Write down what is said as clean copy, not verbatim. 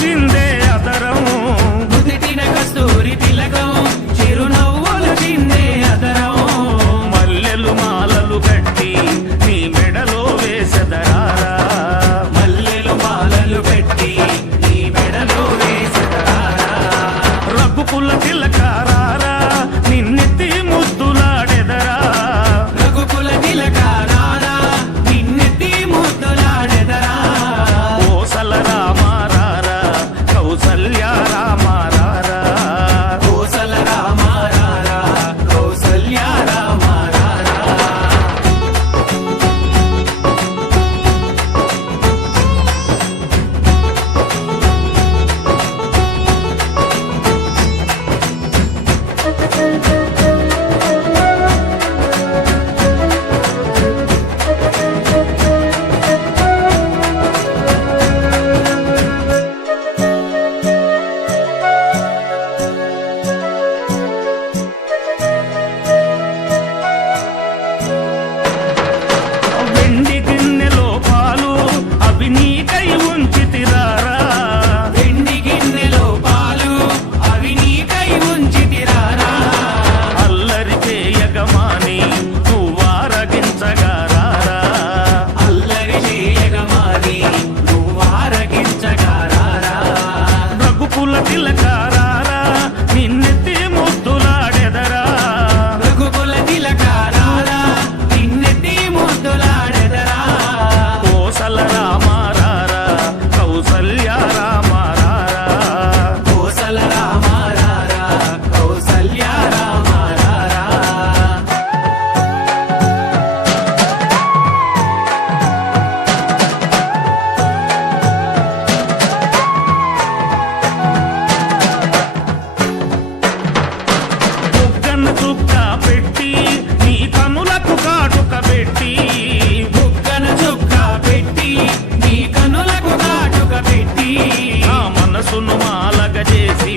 చిందే అదరం ముదిటిన కస్తూరి తిలకం చిరునవ్వులు చిందే అదరం మల్లెలు మాలలు కట్టి నీ మెడలో వేసెదరారా మల్లెలు మాలలు పెట్టి నీ మెడలో వేసెదరారా రఘుకుల తిలకారారా నిన్నెత్తి ముద్దులాడెదరా రఘుకుల తిలకారారా నిన్నెత్తి ముద్దులాడెదరా కోసల రామారారా కౌసల్య రామారారా కోసల రామారారా కౌసల్య రామారారా వెండి గిన్నెలో పాలు అవి నీకై ఉంచితిరారా వెండి గిన్నెలో పాలు అవి నీకై ఉంచితిరారా అల్లరి చేయగమాని నువ్వారగించగారారా అల్లరి చేయగమాని నువ్వారగించగారారా రఘుకుల తిలకారారా నిన్నెత్తి ముద్దులాడెదరా రఘుకుల తిలకారారా నిన్నెత్తి ముద్దులాడెదరా కోసల రామారారా కౌసల్య రామారారా కోసల రామారారా కౌసల్య రామారారా బుగ్గన చుక్క పెట్టి నీ కనులకు కాటుక పెట్టి బుగ్గన చుక్క పెట్టి నీ కనులకు కాటుక పెట్టి ఆ మనసును మాలగ చేసి